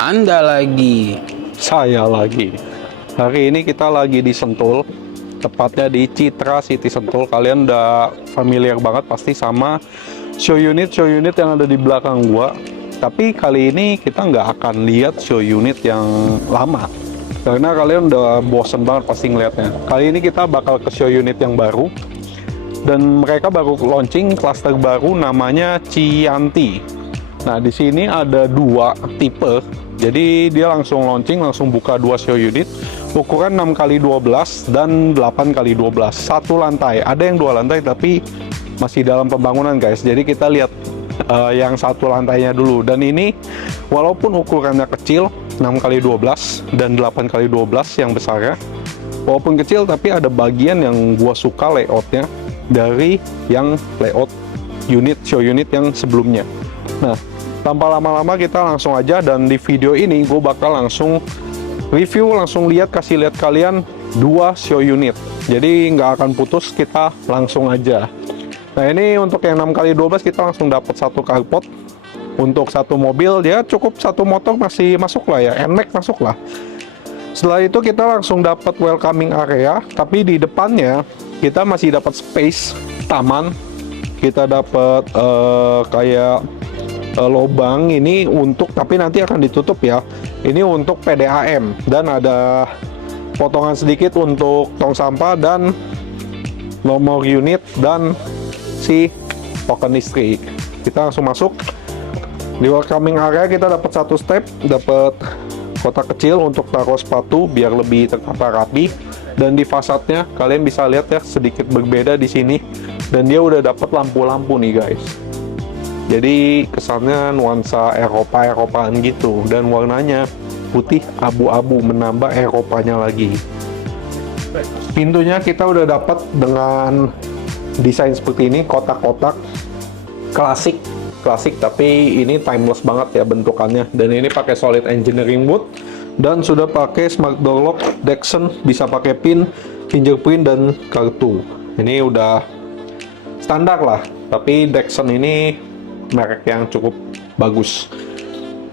Anda lagi. Saya lagi. Hari ini kita lagi di Sentul, tepatnya di Citra City Sentul. Kalian udah familiar banget pasti sama show unit yang ada di belakang gua. Tapi kali ini kita nggak akan lihat show unit yang lama, karena kalian udah bosen banget pasti ngeliatnya. Kali ini kita bakal ke show unit yang baru, dan mereka baru launching klaster baru namanya Chianti. Nah, di sini ada dua tipe. Jadi dia langsung launching, langsung buka dua show unit ukuran 6x12 dan 8x12. Satu lantai. Ada yang dua lantai tapi masih dalam pembangunan, guys. Jadi kita lihat yang satu lantainya dulu. Dan ini walaupun ukurannya kecil 6x12 dan 8x12 yang besarnya, walaupun kecil tapi ada bagian yang gua suka layoutnya dari yang layout show unit yang sebelumnya. Nah, tanpa lama-lama kita langsung aja, dan di video ini gue bakal langsung review, langsung kasih lihat kalian dua show unit. Jadi nggak akan putus, kita langsung aja. Nah, ini untuk yang 6x12 kita langsung dapat satu carport. Untuk satu mobil dia cukup, satu motor masih masuk lah ya, NMAX masuk lah. Setelah itu kita langsung dapat welcoming area, tapi di depannya kita masih dapat space taman. Kita dapat kayak lobang ini untuk, tapi nanti akan ditutup ya. Ini untuk PDAM, dan ada potongan sedikit untuk tong sampah dan nomor unit dan si token listrik. Kita langsung masuk. Di welcoming area kita dapat satu step, dapat kotak kecil untuk taruh sepatu biar lebih tertata rapi. Dan di fasadnya kalian bisa lihat ya, sedikit berbeda di sini, dan dia udah dapat lampu-lampu nih, guys. Jadi kesannya nuansa Eropa-Eropaan gitu, dan warnanya putih abu-abu, menambah Eropanya lagi. Pintunya kita udah dapat dengan desain seperti ini, kotak-kotak klasik tapi ini timeless banget ya bentukannya. Dan ini pakai solid engineering wood, dan sudah pakai smart door lock, Dexon, bisa pakai pin, fingerprint dan kartu. Ini udah standar lah, tapi Dexon ini merek yang cukup bagus.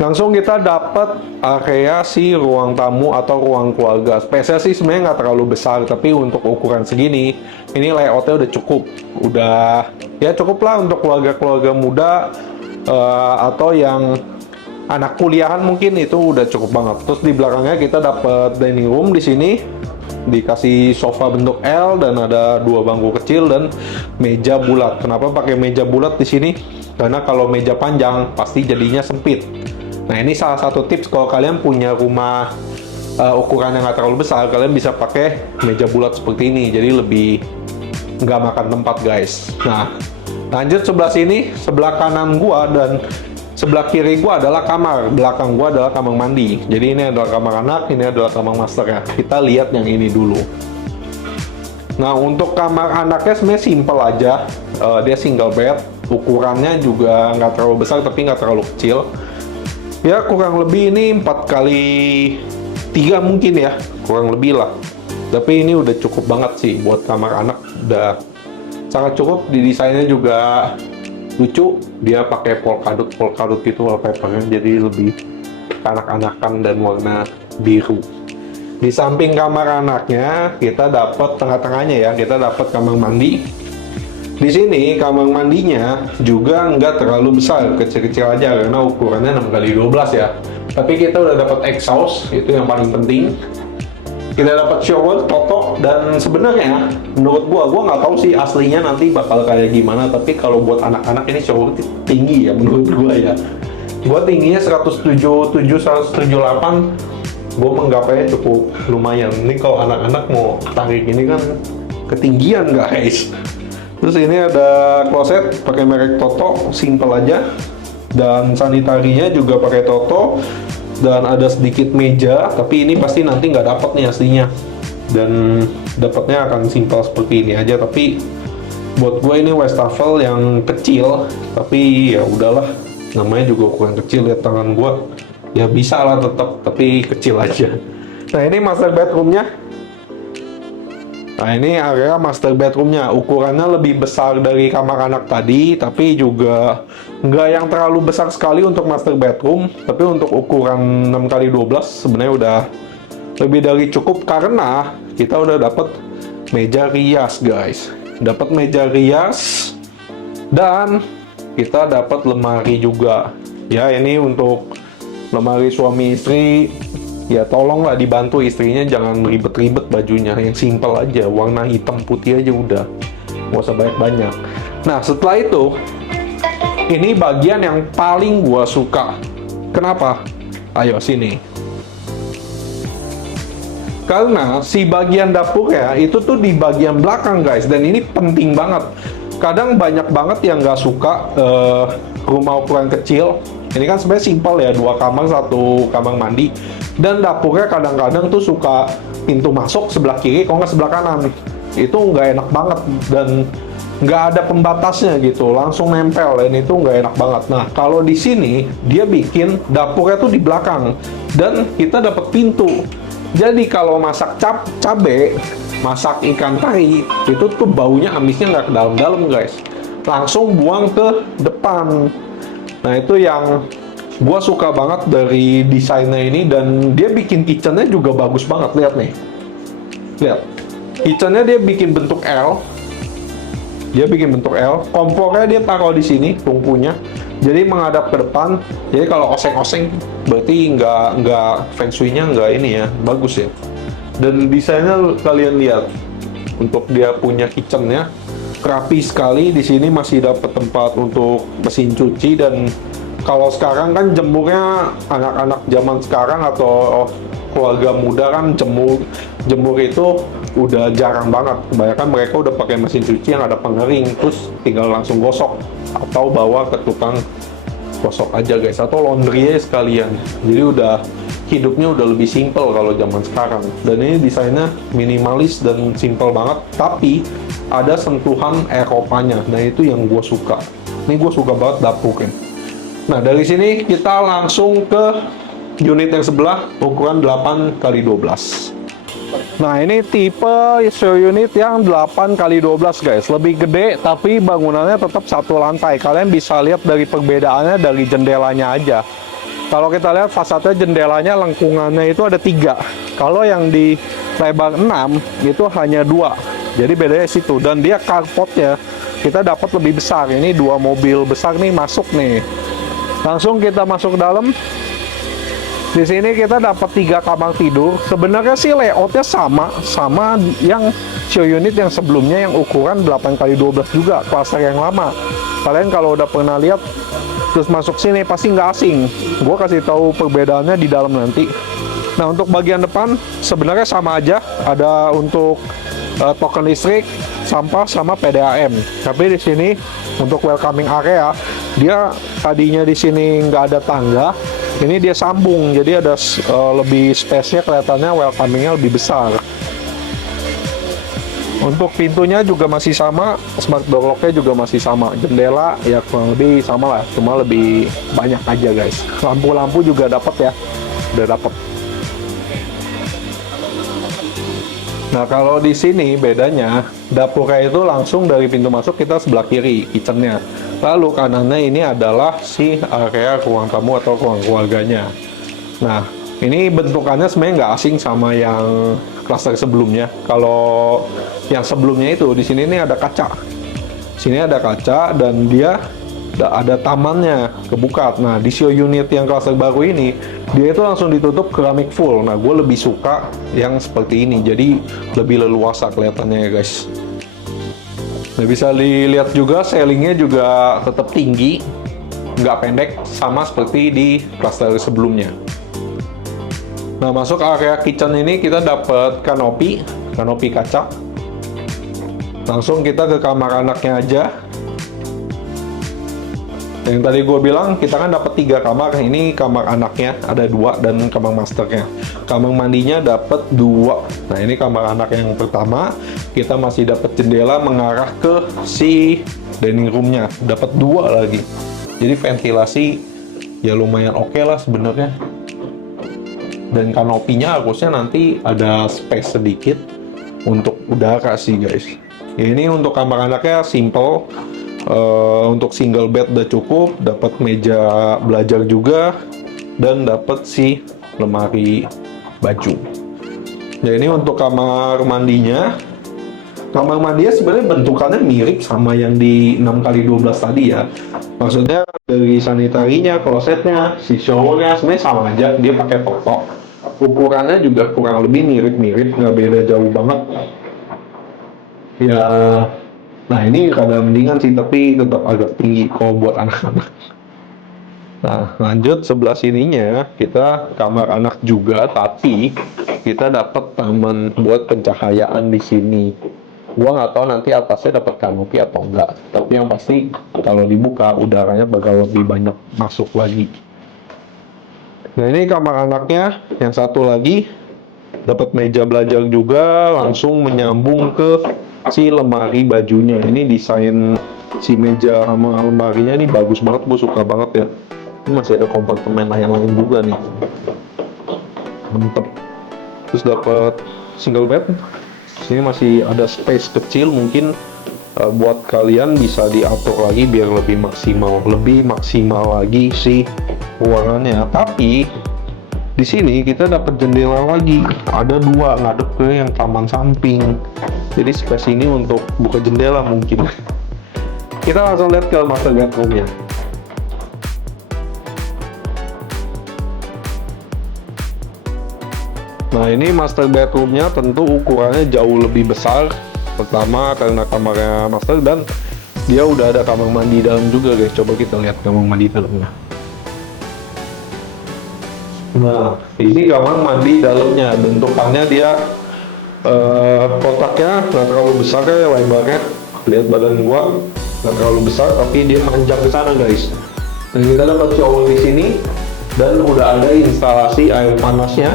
Langsung kita dapat area si ruang tamu atau ruang keluarga. Spesial sih sebenarnya nggak terlalu besar, tapi untuk ukuran segini ini layoutnya udah cukup, udah ya cukup lah untuk keluarga muda atau yang anak kuliahan, mungkin itu udah cukup banget. Terus di belakangnya kita dapat dining room. Di sini dikasih sofa bentuk L, dan ada dua bangku kecil dan meja bulat. Kenapa pakai meja bulat di sini? Karena kalau meja panjang pasti jadinya sempit. Nah, ini salah satu tips kalau kalian punya rumah ukuran yang nggak terlalu besar, kalian bisa pakai meja bulat seperti ini, jadi lebih nggak makan tempat, guys. Nah, lanjut sebelah sini, sebelah kanan gua dan sebelah kiri gua adalah kamar, belakang gua adalah kamar mandi. Jadi ini adalah kamar anak, ini adalah kamar master ya. Kita lihat yang ini dulu. Nah, untuk kamar anaknya sebenarnya simple aja. Dia single bed, ukurannya juga nggak terlalu besar tapi nggak terlalu kecil. Ya kurang lebih ini 4x3 mungkin ya, kurang lebih lah. Tapi ini udah cukup banget sih buat kamar anak, udah sangat cukup. Di desainnya juga lucu, dia pakai polkadot gitu wallpapernya, jadi lebih kanak-kanakan dan warna biru. Di samping kamar anaknya kita dapat tengah-tengahnya ya, kita dapat kamar mandi. Di sini kamar mandinya juga nggak terlalu besar, kecil-kecil aja karena ukurannya 6x12 ya. Tapi kita udah dapat exhaust, itu yang paling penting. Kita dapat shower, toto, dan sebenarnya menurut gua nggak tahu sih aslinya nanti bakal kayak gimana. Tapi kalau buat anak-anak ini shower tinggi ya menurut gua ya. Gua tingginya 177, 178. Gua menggapainya cukup lumayan. Ini kalau anak-anak mau tarik ini kan ketinggian, guys. Terus ini ada kloset pakai merek Toto, simple aja, dan sanitarinya juga pakai Toto, dan ada sedikit meja, tapi ini pasti nanti nggak dapat nih aslinya, dan dapatnya akan simple seperti ini aja. Tapi buat gue ini wastafel yang kecil, tapi ya udahlah, namanya juga ukuran kecil, lihat tangan gue ya bisa lah tetap, tapi kecil aja. Nah, ini master bedroomnya. Nah, ini area master bedroomnya, ukurannya lebih besar dari kamar anak tadi, tapi juga nggak yang terlalu besar sekali untuk master bedroom, tapi untuk ukuran 6x12 sebenarnya udah lebih dari cukup karena kita udah dapet meja rias guys. Dapat meja rias dan kita dapat lemari juga. Ya, ini untuk lemari suami istri. Ya tolonglah dibantu istrinya, jangan ribet-ribet bajunya, yang simple aja, warna hitam putih aja udah, nggak usah banyak-banyak. Nah setelah itu, ini bagian yang paling gua suka. Kenapa? Ayo sini. Karena si bagian dapur ya itu tuh di bagian belakang guys, dan ini penting banget. Kadang banyak banget yang nggak suka rumah ukuran kecil. Ini kan sebenarnya simpel ya, 2 kamar 1 kamar mandi, dan dapurnya kadang-kadang tuh suka pintu masuk sebelah kiri, kalau nggak sebelah kanan. Itu nggak enak banget dan nggak ada pembatasnya gitu, langsung nempel, dan itu nggak enak banget. Nah kalau di sini dia bikin dapurnya tuh di belakang dan kita dapat pintu. Jadi kalau masak cabe, masak ikan teri, itu tuh baunya amisnya nggak ke dalam-dalam guys, langsung buang ke depan. Nah itu yang gua suka banget dari desainnya ini, dan dia bikin kitchennya juga bagus banget. Lihat nih, lihat kitchennya dia bikin bentuk L. Kompornya dia taruh di sini tungkunya, jadi menghadap ke depan. Jadi kalau oseng-oseng berarti nggak feng shui-nya nggak ini ya, bagus ya. Dan desainnya kalian lihat, untuk dia punya kitchennya rapi sekali. Di sini masih dapat tempat untuk mesin cuci, dan kalau sekarang kan jemurnya anak-anak zaman sekarang atau keluarga muda kan jemur itu udah jarang banget. Kebanyakan mereka udah pakai mesin cuci yang ada pengering, terus tinggal langsung gosok atau bawa ke tukang gosok aja guys, atau laundry aja sekalian. Jadi udah hidupnya udah lebih simple kalau zaman sekarang. Dan ini desainnya minimalis dan simple banget, tapi ada sentuhan Eropanya. Nah itu yang gue suka. Ini gue suka banget dapurnya. Nah dari sini kita langsung ke unit yang sebelah, ukuran 8x12. Nah ini tipe show unit yang 8x12 guys, lebih gede tapi bangunannya tetap satu lantai. Kalian bisa lihat dari perbedaannya dari jendelanya aja. Kalau kita lihat fasadnya, jendelanya lengkungannya itu ada 3. Kalau yang di lebar 6 itu hanya 2. Jadi bedanya situ. Dan dia carportnya kita dapat lebih besar. Ini 2 mobil besar nih masuk nih. Langsung kita masuk ke dalam. Di sini kita dapat 3 kamar tidur. Sebenarnya sih layoutnya sama yang show unit yang sebelumnya yang ukuran 8x12 juga, klaster yang lama. Kalian kalau udah pernah lihat terus masuk sini pasti nggak asing. Gue kasih tahu perbedaannya di dalam nanti. Nah untuk bagian depan sebenarnya sama aja. Ada untuk token listrik, sampah, sama PDAM. Tapi di sini untuk welcoming area, dia tadinya di sini nggak ada tangga. Ini dia sambung, jadi ada lebih space-nya, kelihatannya welcoming-nya lebih besar. Untuk pintunya juga masih sama, smart door lock-nya juga masih sama. Jendela ya kurang lebih sama lah, cuma lebih banyak aja guys. Lampu-lampu juga dapat ya, udah dapat. Nah kalau di sini bedanya, dapurnya itu langsung dari pintu masuk kita sebelah kiri, kitchennya. Lalu kanannya ini adalah si area ruang tamu atau ruang keluarganya. Nah, ini bentukannya sebenarnya nggak asing sama yang klaster sebelumnya. Kalau yang sebelumnya itu di sini ini ada kaca. Sini ada kaca dan dia ada tamannya kebuka. Nah, di show unit yang klaster baru ini dia itu langsung ditutup keramik full. Nah, gue lebih suka yang seperti ini. Jadi lebih leluasa kelihatannya ya guys. Nah, bisa dilihat juga ceilingnya juga tetap tinggi, nggak pendek, sama seperti di klaster sebelumnya. Nah, masuk area kitchen ini kita dapat kanopi kaca. Langsung kita ke kamar anaknya aja. Yang tadi gue bilang kita kan dapat 3 kamar. Ini kamar anaknya ada 2 dan kamar masternya. Kamar mandinya dapat 2. Nah ini kamar anak yang pertama. Kita masih dapat jendela mengarah ke si dining roomnya. Dapat 2 lagi. Jadi ventilasi ya lumayan oke lah sebenarnya. Dan kanopinya harusnya nanti ada space sedikit untuk udara sih guys. Ya, ini untuk kamar anaknya simple. Untuk single bed udah cukup, dapat meja belajar juga, dan dapat si lemari baju. Ya, ini untuk kamar mandinya. Kamar mandinya sebenarnya bentukannya mirip sama yang di 6x12 tadi ya. Maksudnya dari sanitarinya, klosetnya, si showernya sebenarnya sama aja. Dia pakai toto. Ukurannya juga kurang lebih mirip-mirip, nggak beda jauh banget. Ya, nah ini rada mendingan sih, tapi tetap agak tinggi kalau buat anak-anak. Nah, lanjut sebelah sininya kita kamar anak juga, tapi kita dapat taman buat pencahayaan di sini. Gua nggak tahu nanti atasnya dapat kanopi atau enggak, tapi yang pasti kalau dibuka udaranya bakal lebih banyak masuk lagi. Nah, ini kamar anaknya. Yang satu lagi dapat meja belajar juga, langsung menyambung ke si lemari bajunya. Ini desain si meja sama lemarinya ini bagus banget, gue suka banget ya. Ini masih ada kompartemen lain-lain juga nih, mantep. Terus dapat single bed. Sini masih ada space kecil, mungkin buat kalian bisa diatur lagi biar lebih maksimal lagi si ruangannya. Tapi di sini kita dapat jendela lagi, ada dua ngadep ke yang taman samping. Jadi space ini untuk buka jendela mungkin. Kita langsung lihat ke master bedroomnya. Nah, ini master bedroomnya tentu ukurannya jauh lebih besar. Pertama karena kamarnya master, dan dia udah ada kamar mandi dalam juga guys. Coba kita lihat kamar mandi dalamnya. Nah, ini kamar mandi dalamnya. Bentukannya dia kotaknya nggak terlalu besar ya, lebarnya. Lihat badan gua nggak terlalu besar, tapi dia panjang ke sana guys. Dan kita dapat shower di sini, dan udah ada instalasi air panasnya.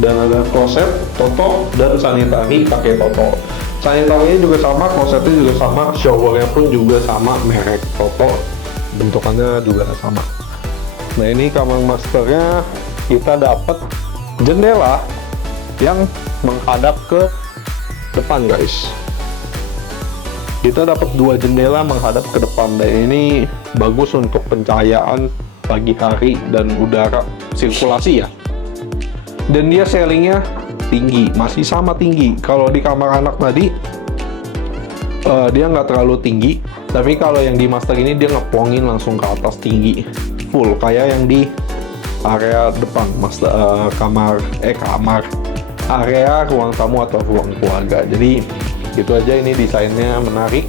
Dan ada kloset, toto, dan sanitari pakai toto. Sanitarinya juga sama, klosetnya juga sama, showernya pun juga sama, merek toto. Bentukannya juga sama. Nah, ini kamar masternya. Kita dapat jendela yang menghadap ke depan guys. Kita dapat dua jendela menghadap ke depan, dan ini bagus untuk pencahayaan pagi hari dan udara sirkulasi ya. Dan dia ceilingnya tinggi, masih sama tinggi. Kalau di kamar anak tadi dia nggak terlalu tinggi, tapi kalau yang di master ini dia ngeplongin langsung ke atas tinggi, full kayak yang di area depan master kamar area ruang tamu atau ruang keluarga. Jadi gitu aja, ini desainnya menarik.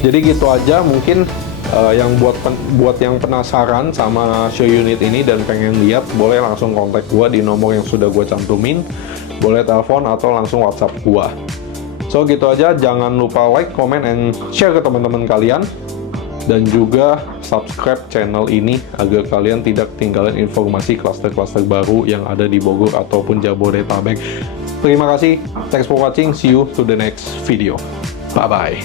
Jadi gitu aja mungkin. Yang buat yang penasaran sama show unit ini dan pengen lihat, boleh langsung kontak gua di nomor yang sudah gua cantumin, boleh telepon atau langsung WhatsApp gua. So gitu aja, jangan lupa like, comment, and share ke teman-teman kalian, dan juga subscribe channel ini agar kalian tidak ketinggalan informasi klaster-klaster baru yang ada di Bogor ataupun Jabodetabek. Terima kasih, thanks for watching, see you to the next video, bye bye.